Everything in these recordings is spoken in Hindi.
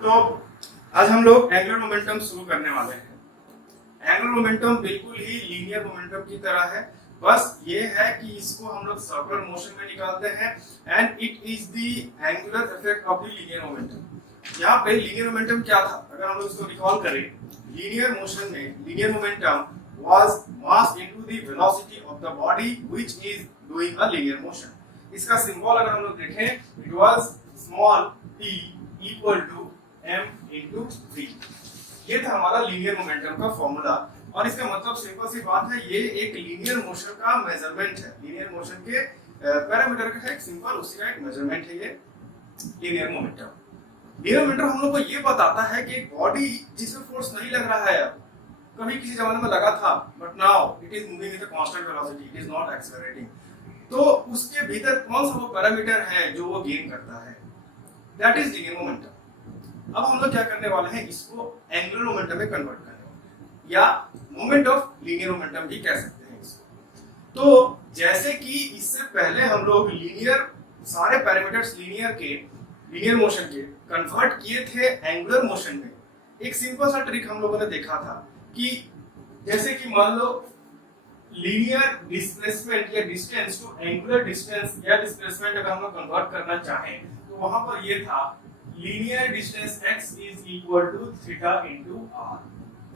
तो आज हम लोग एंगुलर मोमेंटम शुरू करने वाले हैं। एंगुलर मोमेंटम बिल्कुल ही लीनियर मोमेंटम की तरह है, बस ये है कि इसको हम लोग सर्कुलर मोशन में निकालते हैं and it is the angular effect of the linear momentum. यहाँ पे लीनियर मोमेंटम क्या था, अगर हम लोग इसको रिकॉल करें, लीनियर मोशन में linear momentum was mass into the velocity of the body which is doing a linear motion। इसका सिंबल अगर हम लोग देखें, it was small t equal to m into v। ये था हमारा लीनियर मोमेंटम का फॉर्मूला, और इसका मतलब सिंपल सी बात है, ये एक लीनियर मोशन का मेजरमेंट है। लीनियर मोशन के पैरामीटर का एक सिंपल उसी का एक मेजरमेंट है ये लीनियर मोमेंटम। लीनियर मोमेंटम हम लोग को ये बताता है कि एक बॉडी जिसमें फोर्स नहीं लग रहा है, कभी किसी जमाने में लगा था, but now it is moving with a constant velocity, it is not accelerating, तो उसके भीतर कौन सा वो पैरामीटर है जो वो गेन करता है, दैट इज लीनियर मोमेंटम। अब हम लोग क्या करने वाले हैं, इसको एंगुलर मोमेंटम में कन्वर्ट करने वाले हैं, या मोमेंट ऑफ लीनियर मोमेंटम भी कह सकते हैं इसको। तो जैसे कि इससे पहले हम लोग लीनियर सारे पैरामीटर्स लीनियर मोशन के कन्वर्ट किए थे एंगुलर मोशन में। एक सिंपल सा ट्रिक हम लोगों ने देखा था कि जैसे कि मान लो लीनियर डिस्प्लेसमेंट या डिस्टेंस टू एंगुलर डिस्टेंस या डिस्प्लेसमेंट अगर हम लोग कन्वर्ट करना चाहें, तो वहां पर ये था linear distance x is equal to theta into r।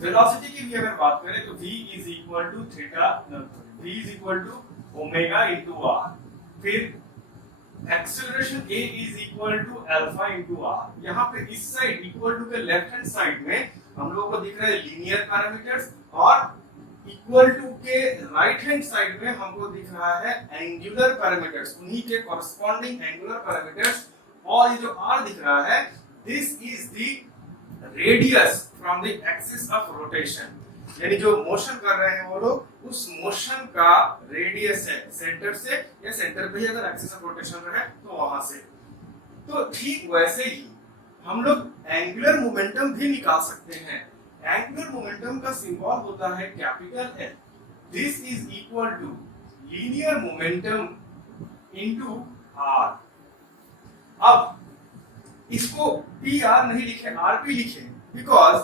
Velocity की भी अगर बात करें तो v is equal to theta, v is equal to omega into r। फिर acceleration a is equal to alpha into r। यहाँ पे इस साइड इक्वल टू के लेफ्ट हैंड साइड में हम लोगों को दिख रहे हैं लीनियर पैरामीटर्स, और इक्वल टू के राइट हैंड साइड में हमको दिख रहा है एंगुलर पैरामीटर्स, उन्हीं के कॉरस्पॉन्डिंग एंगुलर पैरामीटर्स। और ये जो r दिख रहा है, this is the radius from the axis of rotation, यानी जो मोशन कर रहे हैं वो लोग, उस मोशन का रेडियस है सेंटर से, या सेंटर पे ही अगर एक्सिस ऑफ रोटेशन रहे तो वहां से। तो ठीक वैसे ही हम लोग एंगुलर मोमेंटम भी निकाल सकते हैं। एंगुलर मोमेंटम का सिंबल होता है capital L। This is equal to linear momentum into r। अब इसको PR नहीं लिखे, RP लिखे, because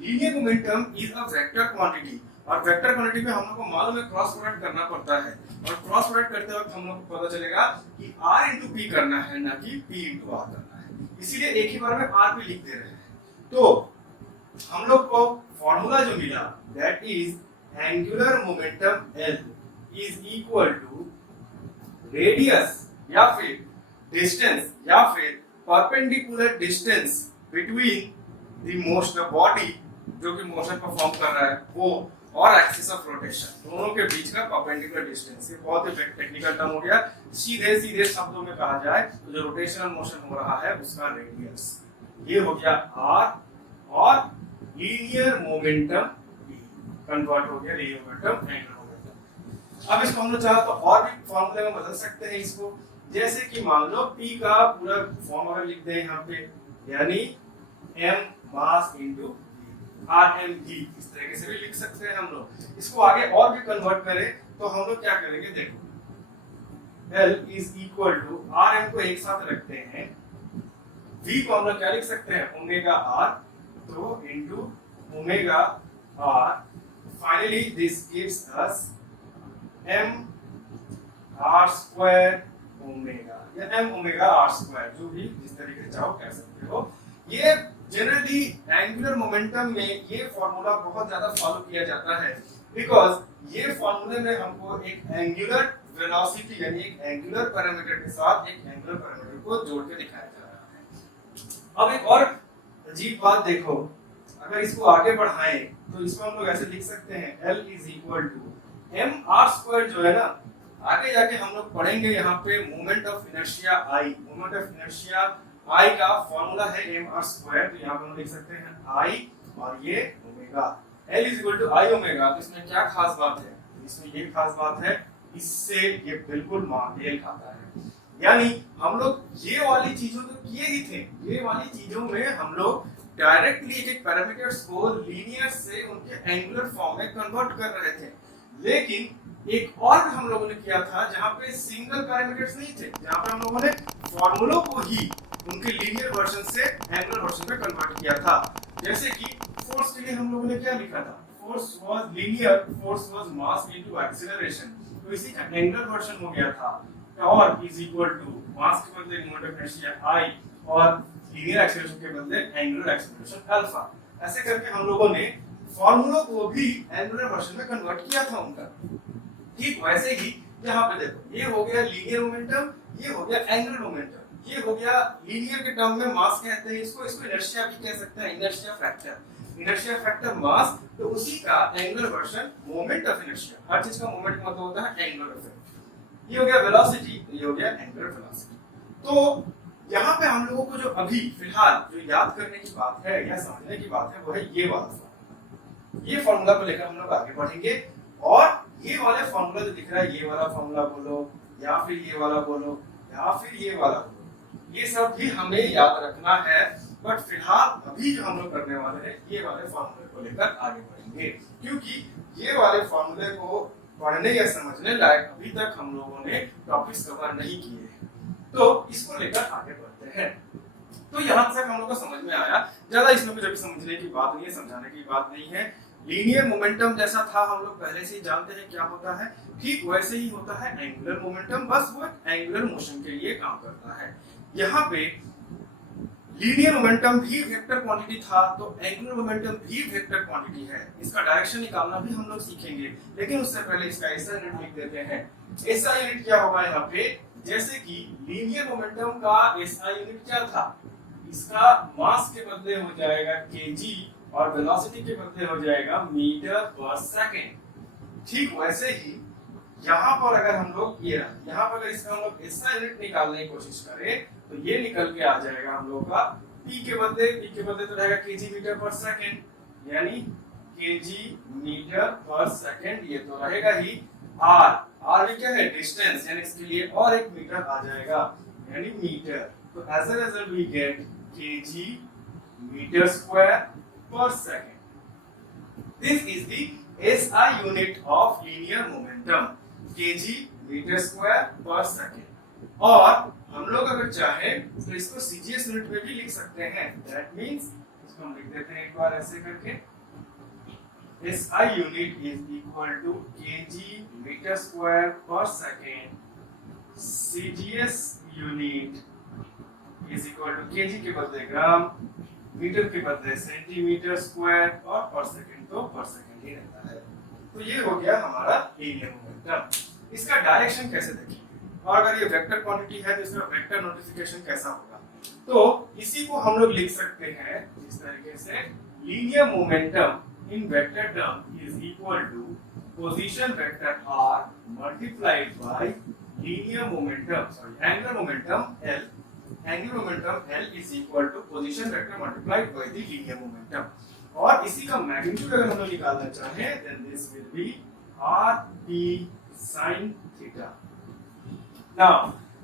linear momentum is a vector quantity, और वेक्टर क्वांटिटी में हम लोग को मालूम है क्रॉस प्रोडक्ट करना पड़ता है, और क्रॉस प्रोडक्ट करते वक्त हम लोग को पता चलेगा कि r इंटू p करना है, ना कि p इंटू r करना है। इसीलिए एक ही बार में RP लिख दे रहे हैं। तो हम लोग को फॉर्मूला जो मिला, that is angular momentum L is equal to radius या फिर डिस्टेंस या फिर perpendicular distance between the body जो कि मोशन परफॉर्म कर रहा है वो, और एक्सिस ऑफ रोटेशन, दोनों के बीच का परपेंडिकुलर डिस्टेंस। ये बहुत ही टेक्निकल टर्म हो गया। सीधे शब्दों में कहा जाए तो जो रोटेशनल मोशन हो रहा है उसका रेडियस, ये हो गया r, और लीनियर मोमेंटम कन्वर्ट हो गया लीनियर मोमेंटम एंगुलर मोमेंटम। अब इसको हम लोग चाहे तो और भी फॉर्मूले में बदल सकते हैं इसको, जैसे कि मान लो p का पूरा फॉर्म अगर लिख दें यहाँ पे, यानी m मास इनटू RmV, इस तरीके से भी लिख सकते हैं हम लोग। इसको आगे और भी कन्वर्ट करें तो हम लोग क्या करेंगे, देखो L is equal to Rm को एक साथ रखते हैं, V को हम लोग क्या लिख सकते हैं, ओमेगा R, तो into omega R, finally this gives us m r square omega, या m ओमेगा r स्क्वायर, जो भी जिस तरीके से चाहो कह सकते हो। ये जनरली एंगुलर मोमेंटम में ये फॉर्मूला बहुत ज्यादा फॉलो किया जाता है, बिकॉज ये फॉर्मूले में हमको एक एंगुलर वेलोसिटी यानी एक एंगुलर पैरामीटर के साथ एक एंगुलर पैरामीटर को जोड़ के दिखाया जा रहा है। अब एक और अजीब बात देखो, अगर इसको आगे बढ़ाएं तो इसको हम लोग ऐसे लिख सकते हैं, L is equal to m r square, जो है ना, आगे जाके हम लोग पढ़ेंगे यहाँ पे moment of inertia I। Moment of inertia I का फॉर्मूला है mr स्क्वायर, तो यहाँ पे हम लिख सकते हैं I और ये omega, L is equal to I omega. तो इसमें क्या खास बात है, इसमें ये खास बात है, इससे ये बिल्कुल मेल खाता है। यानी हम लोग ये वाली चीजों तो किए ही थे, ये वाली चीजों में हम लोग डायरेक्टली एक पैरामीटर्स को लीनियर से उनके एंगुलर फॉर्म में कन्वर्ट कर रहे थे, लेकिन एक और हम लोगों ने किया था जहां पे सिंगल पैरामीटर्स नहीं थे, जहां पे हम लोगों ने फॉर्मूलों को ही उनके लीनियर वर्शन से एंगुलर वर्शन में कन्वर्ट किया था। जैसे कि फोर्स के लिए हम लोगों ने क्या लिखा था, force was linear, force was mass into acceleration, तो इसी का एंगुलर वर्शन हो गया था torque is equal to mass के बदले मोमेंट ऑफ इनर्शिया आई और लीनियर एक्सीलरेशन के बदले एंगुलर एक्सीलरेशन अल्फा। ऐसे करके हम लोगों ने फॉर्मूला को भी एंगुलर वर्शन में कन्वर्ट किया था उनका। ठीक वैसे ही यहाँ पे देखो, ये हो गया लीनियर मोमेंटम, ये हो गया एंगुलर मोमेंटम, ये हो गया लीनियर के टर्म में मास कहते हैं इसको, इसको इनर्शिया भी कह सकते हैं, इनर्शिया फैक्टर मास, तो उसी का angular version moment of inertia. हर चीज का मोमेंट का मतलब होता है एंगुलर इफेक्ट। ये हो गया वेलोसिटी, ये हो गया एंगुलर वेलोसिटी। तो यहाँ पे हम लोगों को जो अभी फिलहाल जो याद करने की बात है या समझने की बात है वो है ये वाला फॉर्मूला। ये फॉर्मूला को लेकर हम लोग आगे बढ़ेंगे और ये वाला फॉर्मूला जो दिख रहा है, ये वाला फॉर्मूला बोलो या फिर ये वाला बोलो या फिर ये वाला बोलो, ये सब भी हमें याद रखना है। बट फिलहाल अभी जो हम लोग करने वाले हैं ये वाले फॉर्मूले को लेकर आगे बढ़ेंगे, क्योंकि ये वाले फॉर्मूले को पढ़ने या समझने लायक अभी तक हम लोगों ने टॉपिक्स कवर नहीं किए हैं, तो इसको लेकर आगे बढ़ते हैं। तो यहाँ तक हम लोग को समझ में आया, ज्यादा इसमें कुछ अभी समझने की बात नहीं है, समझाने की बात नहीं है। लीनियर मोमेंटम जैसा था हम लोग पहले से ही जानते हैं क्या होता है, ठीक वैसे ही होता है एंगुलर मोमेंटम, बस वो एंगुलर मोशन के लिए काम करता है। यहाँ पे लीनियर मोमेंटम भी वेक्टर क्वांटिटी था, तो एंगुलर मोमेंटम भी वेक्टर क्वांटिटी है। इसका डायरेक्शन निकालना भी हम लोग सीखेंगे, लेकिन उससे पहले इसका ऐसा यूनिट लिख देते हैं। ऐसा यूनिट क्या होगा यहाँ पे, जैसे कि लीनियर मोमेंटम का एसआई यूनिट क्या था, इसका मास के बदले हो जाएगा केजी और वेलोसिटी के बदले हो जाएगा मीटर पर सेकंड। ठीक वैसे ही यहाँ पर अगर हम लोग यहाँ पर अगर इसका हम लोग एसआई यूनिट निकालने की कोशिश करें तो ये निकल के आ जाएगा हम लोग का p के बदले तो रहेगा केजी मीटर पर सेकंड, यानी केजी मीटर पर सेकंड, ये तो रहेगा ही। आर भी क्या है, डिस्टेंस, यानी इसके लिए और एक मीटर आ जाएगा यानी मीटर। तो as a result we get KG metre square per second. This is the SI unit of linear momentum, KG metre square per second. और हम लोग अगर चाहें तो इसको सीजीएस यूनिट में भी लिख सकते हैं। दैट मींस इसको हम लिख देते हैं एक बार ऐसे करके, SI unit is equal to kg meter square per second. CGS unit is equal to kg के बदले ग्राम, मीटर के बदले सेंटीमीटर स्क्वायर और पर सेकंड तो पर सेकंड ही रहता है। तो ये हो गया हमारा लीनियर मोमेंटम। इसका डायरेक्शन कैसे देखेंगे, और अगर ये वेक्टर क्वांटिटी है तो इसका वेक्टर नोटिफिकेशन कैसा होगा, तो इसी को हम लोग लिख सकते हैं इस तरीके से, linear momentum in vector term is equal to position vector r multiplied by linear momentum, angular momentum L. Angular momentum L is equal to position vector multiplied by the linear momentum. और इसी का मैग्नीट्यूड अगर हम लोग निकालना चाहें then this will be r t sin theta. Now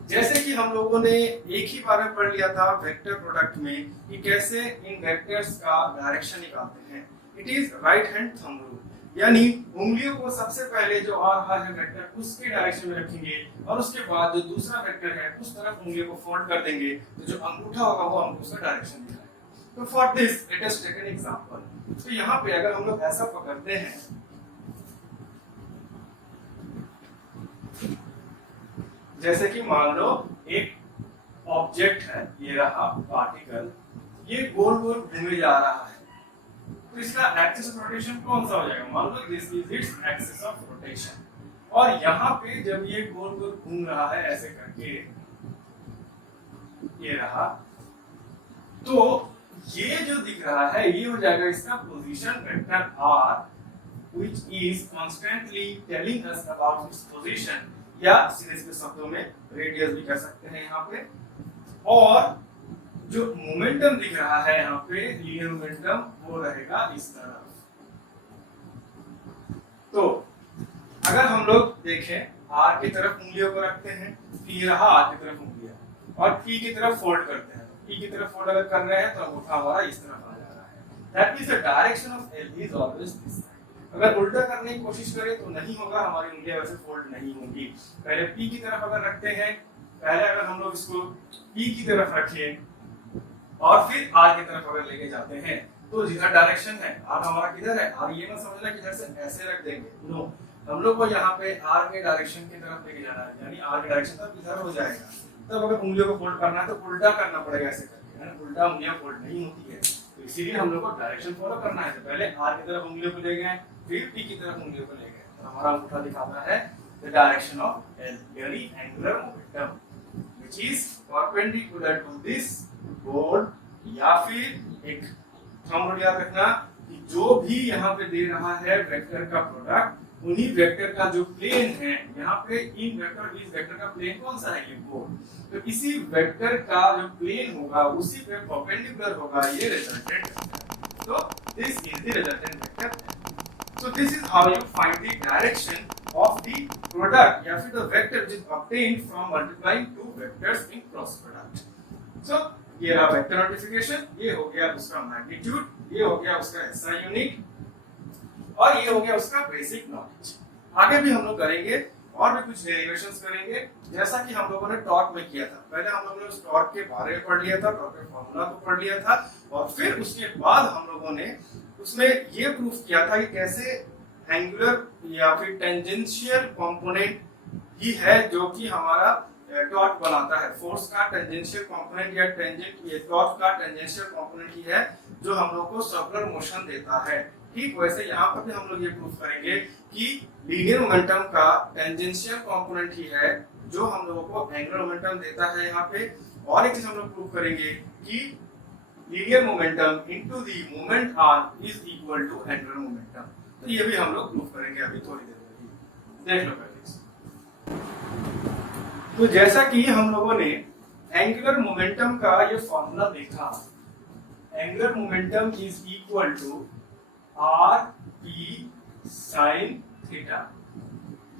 जैसे कि हम लोगों ने एक ही बार में पढ़ लिया था वेक्टर प्रोडक्ट में कि कैसे इन वेक्टर्स का डायरेक्शन निकालते हैं। It is right hand thumb rule, यानी उंगलियों को सबसे पहले जो आ रहा है वेक्टर उसके डायरेक्शन में रखेंगे और उसके बाद जो दूसरा वेक्टर है उस तरफ उंगलियों को फोल्ड कर देंगे, तो जो अंगूठा होगा वो हमको उसका डायरेक्शन दिखाएगा। तो for this let us take an example. तो यहाँ पे अगर हम लोग ऐसा पकड़ते हैं, जैसे कि मान लो एक ऑब्जेक्ट है, ये रहा पार्टिकल, ये गोल गोल घूमे जा रहा है, तो इसका एक्सिस ऑफ रोटेशन कौन सा हो जाएगा, मान लो this is its axis of rotation. और यहाँ पे जब ये गोल गोल घूम रहा है ऐसे करके, ये रहा, तो ये जो दिख रहा है ये हो जाएगा इसका position vector r, which is constantly telling us about its position, या सीधे सीधे शब्दों में रेडियस भी कह सकते हैं यहाँ पे। और जो मोमेंटम दिख रहा है यहाँ पे लीनियर मोमेंटम, वो रहेगा इस तरफ। तो अगर हम लोग देखें आर की तरफ उंगलियों को रखते हैं, पी रहा आर की तरफ उंगलियां, और पी की तरफ फोल्ड करते हैं, पी की तरफ फोल्ड अगर कर रहे हैं तो अंगूठा हमारा इस तरफ आ जा रहा है। That means the direction of L is always this side. अगर उल्टा करने की कोशिश करें तो नहीं होगा, हमारी उंगलियां वैसे फोल्ड नहीं होंगी। पहले पी की तरफ अगर रखते हैं, पहले अगर हम लोग इसको पी की तरफ रखें और फिर आर की तरफ अगर लेके जाते हैं तो जिधर डायरेक्शन है आर हमारा किधर है, आर ये मत समझना कि इधर से ऐसे रख देंगे, नो, हम लोग को यहाँ पे आर के डायरेक्शन की तरफ लेके जाना है, यानी आर की डायरेक्शन तब इधर हो जाएगा। तब अगर उंगलियों को फोल्ड करना है तो उल्टा करना पड़ेगा ऐसे करके, है ना, उल्टा उंगलियां फोल्ड नहीं होती है, तो इसीलिए हम लोग को डायरेक्शन फॉलो करना है। तो पहले आर की तरफ उंगलियों को ले गए, फिर पी की तरफ उंगलियों को ले गए, तो हमारा अंगूठा दिखाता है द डायरेक्शन ऑफ एल, यानी angular momentum which is perpendicular to this board, या फिर एक थंब रूल याद रखना कि जो भी यहाँ पे दे रहा है वेक्टर का प्रोडक्ट, उन्हीं वेक्टर का जो प्लेन है, यहाँ पे इन वेक्टर इस वेक्टर का प्लेन कौन सा है, ये बोर्ड, तो इसी वेक्टर का जो प्लेन होगा उसी पे परपेंडिकुलर होगा ये रिजल्टेंट वेक्टर। तो this is the resultant vector. So this is how you find the direction of the product या फिर the vector which is obtained from multiplying two vectors in cross product. So ये रहा वेक्टर नोटिफिकेशन, ये हो गया उसका मैग्नीट्यूड, ये हो गया उसका SI यूनिट, और ये हो गया उसका बेसिक नॉलेज। आगे भी हम लोग करेंगे और भी कुछ डेरिवेशंस करेंगे, जैसा कि हम लोगों ने टॉर्क में किया था। पहले हम लोगों ने उस टॉर्क के बारे में पढ़ लिया था, टॉर्क के फॉर्मूला को पढ़ लिया था, और फिर उसके बाद हम लोगों ने उसमें ये प्रूफ किया था कि कैसे एंगुलर या फिर टेंजेंशियल कंपोनेंट ही है जो कि हमारा टॉर्क बनाता है। फोर्स का टेंजेंशियल कंपोनेंट या टेंजेंट, ये टॉर्क का टेंजेंशियल कंपोनेंट ही है जो हम लोग को सर्कुलर मोशन देता है। ठीक वैसे यहाँ पर भी हम लोग ये प्रूफ करेंगे कि लीनियर मोमेंटम का टेंजेंशियल कंपोनेंट ही है जो हम लोगों को एंगुलर मोमेंटम देता है यहाँ पे। और एक चीज हम लोग प्रूफ करेंगे कि linear momentum into the moment arm is equal to angular momentum. तो ये भी हम लोग प्रूफ करेंगे अभी थोड़ी देर में, देख लो पहले। तो जैसा कि हम लोगों ने एंगुलर मोमेंटम का ये फॉर्मूला देखा, angular momentum is equal to R P sine theta,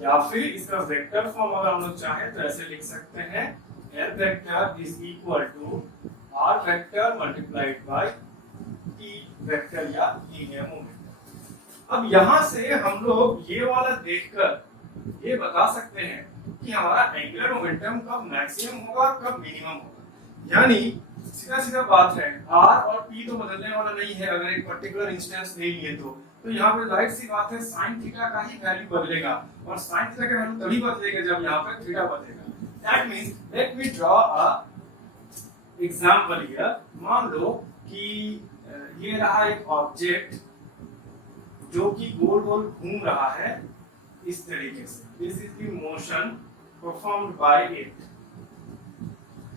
या फिर इसका वेक्टर फॉर्म अगर हम लोग चाहे तो ऐसे लिख सकते हैं, L vector is equal to R vector multiplied by T vector या लीनियर मोमेंटम। अब यहां से हम लोग ये वाला देखकर ये बता सकते हैं कि हमारा एंगुलर मोमेंटम कब मैक्सिमम होगा कब मिनिमम होगा। यानी सीधा सीधा बात है, आर और पी तो बदलने वाला नहीं है अगर एक पर्टिकुलर इंस्टेंस ले लिए तो यहाँ पे जाहिर सी बात है साइन थीटा का ही वैल्यू बदलेगा, और साइन थीटा का वैल्यू तभी बदलेगा जब यहाँ पे थीटा बदलेगा। That means let me draw a example here. मान लो कि ये रहा एक ऑब्जेक्ट जो कि गोल गोल घूम रहा है इस तरीके से, this is the motion performed by it,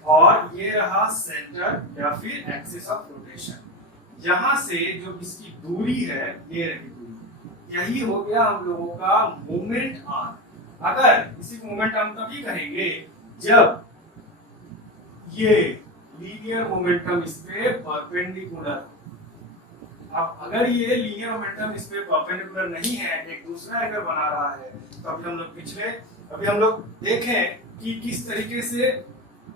और ये रहा सेंटर या फिर एक्सिस ऑफ रोटेशन। यहां से जो इसकी दूरी है ये रही दूरी, यही हो गया हम लोगों का मोमेंट आर्म। अगर इसी मोमेंट आर्म तभी कहेंगे जब ये लीनियर मोमेंटम इस पे परपेंडिकुलर। अब अगर ये लीनियर मोमेंटम इस पे परपेंडिकुलर नहीं है, एक दूसरा एंगल बना रहा है, तो अभी हम लोग देखें कि किस तरीके से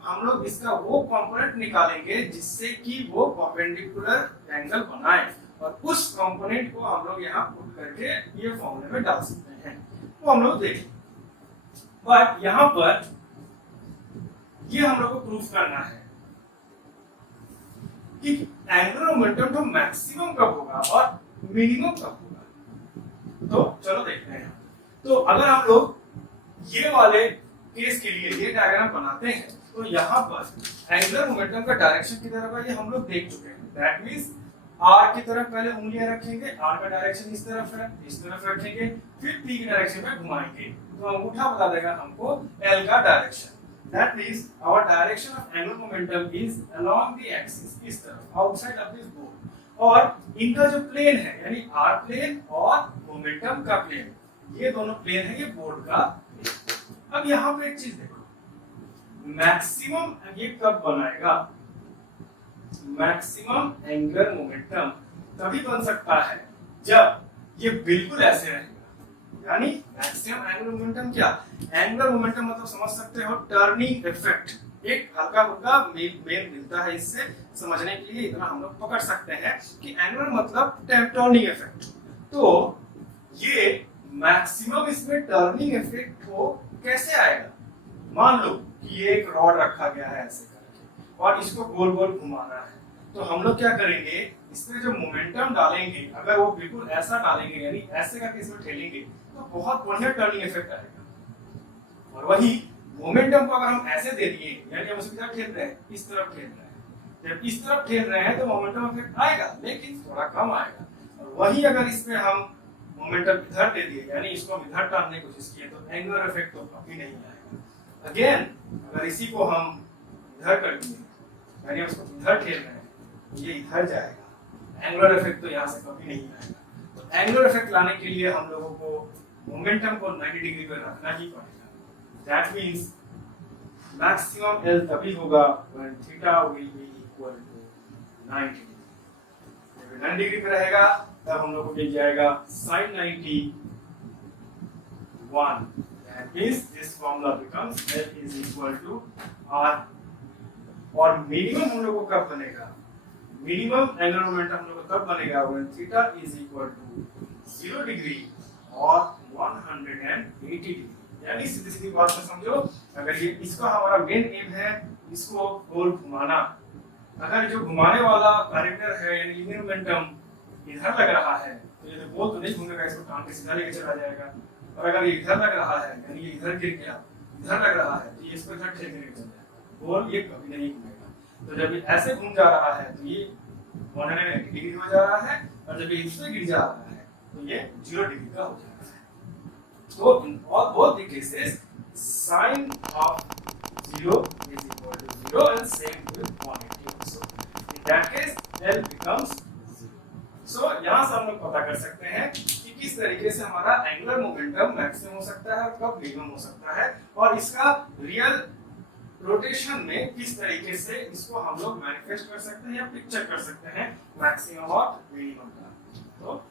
हम लोग इसका वो कंपोनेंट निकालेंगे जिससे कि वो परपेंडिकुलर एंगल बनाए, और उस कंपोनेंट को हम लोग यहाँ पुट करके ये फॉर्मूले में डाल सकते हैं, वो हम लोग देखें। बट यहाँ पर ये हम लोग को प्रूफ करना है कि एंगुलर मोमेंटम तो मैक्सिमम कब होगा और मिनिमम कब होगा। तो चलो देखते हैं। तो अगर हम लोग ये वाले केस के लिए ये डायग्राम बनाते हैं तो यहाँ पर एंगुलर मोमेंटम का डायरेक्शन की तरफ ये हम लोग देख चुके हैं। दैट मींस आर की तरफ पहले उंगलियां रखेंगे, आर का डायरेक्शन इस तरफ है, इस तरफ रखेंगे, फिर पी की डायरेक्शन में घुमाएंगे तो अंगूठा बता देगा हमको एल का direction. That means our direction of angular momentum is along the axis, इस तरफ outside of this board, और इनका जो प्लेन है यानी r प्लेन और मोमेंटम का प्लेन, ये दोनों प्लेन है ये बोर्ड का प्लेन। अब यहाँ पे एक चीज देखो, मैक्सिमम ये कब बनाएगा, मैक्सिमम एंगुलर मोमेंटम तभी बन सकता है जब ये बिल्कुल ऐसे रहेगा। यानी मैक्सिमम एंगुलर मोमेंटम क्या, एंगुलर मोमेंटम मतलब समझ सकते हो टर्निंग इफेक्ट, एक हल्का फुल्का मेल मिलता है, इससे समझने के लिए इतना हम लोग पकड़ सकते हैं कि एंगुलर मतलब टर्निंग इफेक्ट। तो ये मैक्सिमम इसमें टर्निंग इफेक्ट हो कैसे आएगा, मान लो कि ये एक रॉड रखा गया है ऐसे करके और इसको गोल गोल घुमाना है, तो हम लोग क्या करेंगे, इसमें जो मोमेंटम डालेंगे अगर वो बिल्कुल ऐसा डालेंगे यानी ऐसे करके इसमें ठेलेंगे तो बहुत बढ़िया टर्निंग इफेक्ट आएगा। और वही मोमेंटम को अगर हम ऐसे दे दिए यानी हम उसकी तरफ ठेल रहे हैं, इस तरफ ठेल रहे हैं, जब इस तरफ ठेल रहे हैं तो मोमेंटम इफेक्ट आएगा लेकिन थोड़ा कम आएगा। और वही अगर इसमें हम मोमेंटम इधर दे दिए यानी इसको हम इधर टानने की कोशिश किए तो एंगुलर इफेक्ट तो कभी नहीं आएगा। अगेन अगर इसी को हम इधर कर दिए यानी उसको इधर ठेल रहे हैं ये इधर जाएगा, एंगुलर इफेक्ट तो यहाँ से कभी नहीं आएगा। तो एंगुलर इफेक्ट लाने के लिए हम लोगों को मोमेंटम को 90 डिग्री पर रखना ही पड़ेगा। दैट मींस मैक्सिमम एल तभी होगा when theta will be equal to 90 degree. जब 90 डिग्री पे रहेगा तब हम लोग को मिल जाएगा sin 90 1। That means this formula becomes L is equal to R। और मिनिमम हम लोग को कब बनेगा, मिनिमम एंगुलर मोमेंटम हम लोग को तब बनेगा when theta is equal to 0 degree और 180 डिग्री। यानी सीधी सीधी बात में समझो, अगर ये इसका हमारा मेन एम है इसको गोल घुमाना, अगर जो घुमाने वाला कैरेक्टर है यानी लीनियर मोमेंटम इधर लग रहा है तो ये गोल तो नहीं घूमेगा, इसको टांग के सीधा लेके चला जाएगा। और अगर ये इधर लग रहा है यानी ये इधर गिर गया, इधर लग रहा है तो ये इसको इधर ठेल के लेके चल जाएगा, गोल ये कभी नहीं घूमेगा। तो जब ये ऐसे घूम जा रहा है तो ये 180 डिग्री हो जा रहा है और जब ये इससे गिर जा रहा है तो ये 0 डिग्री का हो जा रहा है। तो in all both the cases sin of 0 is equal to 0 and same with 180 also. In that case L becomes 0. So यहाँ से हम लोग पता कर सकते हैं कि किस तरीके से हमारा एंगुलर मोमेंटम मैक्सिमम हो सकता है और कब मिनिमम हो सकता है और इसका रियल रोटेशन में किस तरीके से इसको हम लोग मैनिफेस्ट कर सकते हैं या पिक्चर कर सकते हैं मैक्सिमम और मिनिमम का। तो